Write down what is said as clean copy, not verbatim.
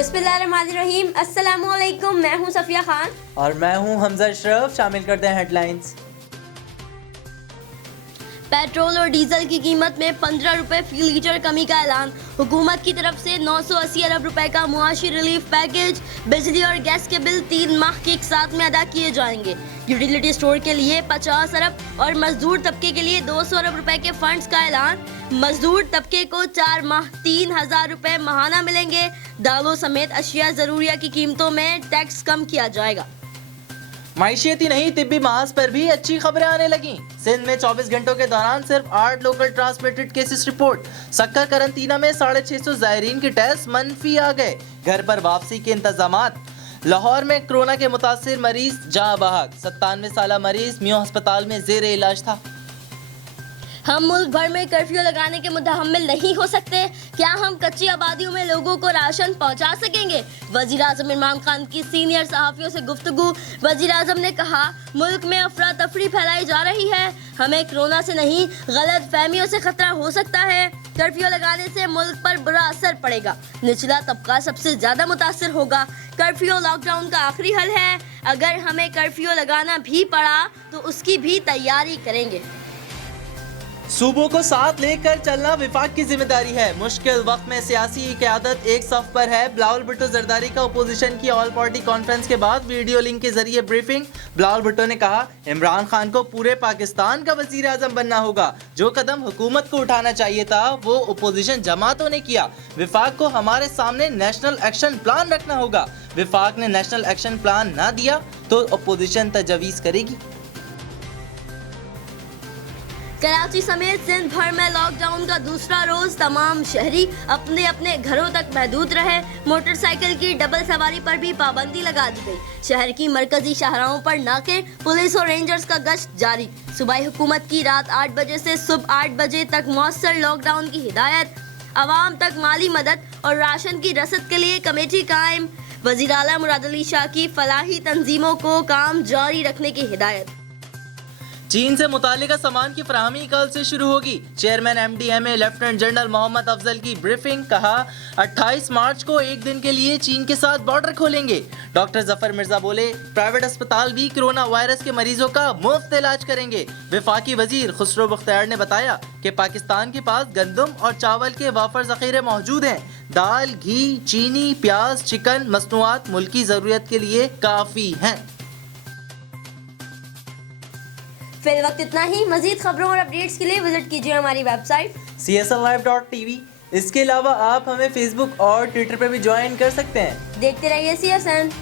बिस्मिल्लाहिर्रहमानिर्रहीम। अस्सलामुअलैकुम। मैं हूं सफिया खान और मैं हूं हमजा अशरफ। शामिल करते हैं हेडलाइंस। पेट्रोल और डीजल की कीमत में 15 रुपए फी लीटर कमी का ऐलान। हुकूमत की तरफ से 980 अरब रुपए का मुआशी रिलीफ पैकेज। बिजली और गैस के बिल 3 माह के एक साथ में अदा किए जाएंगे। यूटिलिटी स्टोर के लिए 50 अरब और मजदूर तबके के लिए 200 अरब रुपए के फंड्स का ऐलान। मजदूर तबके को 4 माह 3000 रुपए माहाना मिलेंगे। दालों समेत अशिया जरूरिया की कीमतों में टैक्स कम किया जाएगा। माइशियती नहीं, तिब्बी महाज पर भी अच्छी खबरें आने लगी। सिंध में 24 घंटों के दौरान सिर्फ 8 लोकल ट्रांसमिटेड केसेस रिपोर्ट। सक्कर करंटीना में 650 जायरीन के टेस्ट मनफी आ गए। घर पर वापसी के इंतजामात। लाहौर में कोरोना के मुतासिर मरीज जहां बहक। 97 साला मरीज मियो अस्पताल में जेर इलाज था। हम मुल्क भर में कर्फ्यू लगाने के मुतहम्मिल नहीं हो सकते। क्या हम कच्ची आबादियों में लोगों को राशन पहुंचा सकेंगे? वजीर आजम इमरान खान की सीनियर सहाफियों से गुफ्तगू। वजीर आजम ने कहा, मुल्क में अफरा तफरी फैलाई जा रही है। हमें कोरोना से नहीं, गलत फहमियों से खतरा हो सकता है। कर्फ्यू लगाने से मुल्क पर बुरा असर पड़ेगा। निचला तबका सबसे ज्यादा मुतासिर होगा। कर्फ्यू लॉकडाउन का आखिरी हल है। अगर हमें कर्फ्यू लगाना भी पड़ा तो उसकी भी तैयारी करेंगे। सूबों को साथ लेकर चलना विफाक की जिम्मेदारी है। मुश्किल वक्त में सियासी क़यादत एक सफ पर है। बिलावल भुट्टो जरदारी का अपोजिशन की ऑल पार्टी कॉन्फ्रेंस के बाद वीडियो लिंक के जरिए ब्रीफिंग। बिलावल भुट्टो ने कहा, इमरान खान को पूरे पाकिस्तान का वजीर आजम बनना होगा। जो कदम हुकूमत को उठाना चाहिए था वो अपोजिशन जमातों ने किया। विफाक को हमारे सामने नेशनल एक्शन प्लान रखना होगा। विफाक ने नेशनल एक्शन प्लान ना दिया तो अपोजिशन तजवीज़ करेगी। कराची समेत सिंध भर में लॉकडाउन का दूसरा रोज। तमाम शहरी अपने अपने घरों तक महदूद रहे। मोटरसाइकिल की डबल सवारी पर भी पाबंदी लगा दी गई। शहर की मरकजी शाहराहों पर नाके, पुलिस और रेंजर्स का गश्त जारी। सूबाई हुकूमत की रात 8 बजे से सुबह 8 बजे तक मौसर लॉकडाउन की हिदायत। आवाम तक माली मदद और राशन की रसद के लिए कमेटी कायम। वज़ीर आला मुराद अली शाह की फलाही तंजीमों को काम जारी रखने की हिदायत। चीन से मुतालिका सामान की फराहमी कल से शुरू होगी। Chairman MDMA lieutenant general Mohammad Afzal की ब्रीफिंग। कहा, 28 मार्च को एक दिन के लिए चीन के साथ बॉर्डर खोलेंगे। डॉक्टर जफर मिर्जा बोले, प्राइवेट अस्पताल भी कोरोना वायरस के मरीजों का मुफ्त इलाज करेंगे। वफाकी वजीर खुसरो बख्तियार ने बताया कि पाकिस्तान के पास गंदम और चावल के वाफर जखीरे मौजूद हैं। दाल, घी, चीनी, प्याज, चिकन मसनूआत मुल्की जरूरत के लिए काफी हैं। फिल वक्त इतना ही। मजीद खबरों और अपडेट्स के लिए विजिट कीजिए हमारी वेबसाइट CSNlive.tv। इसके अलावा आप हमें फेसबुक और ट्विटर पर भी ज्वाइन कर सकते हैं। देखते रहिए CSN।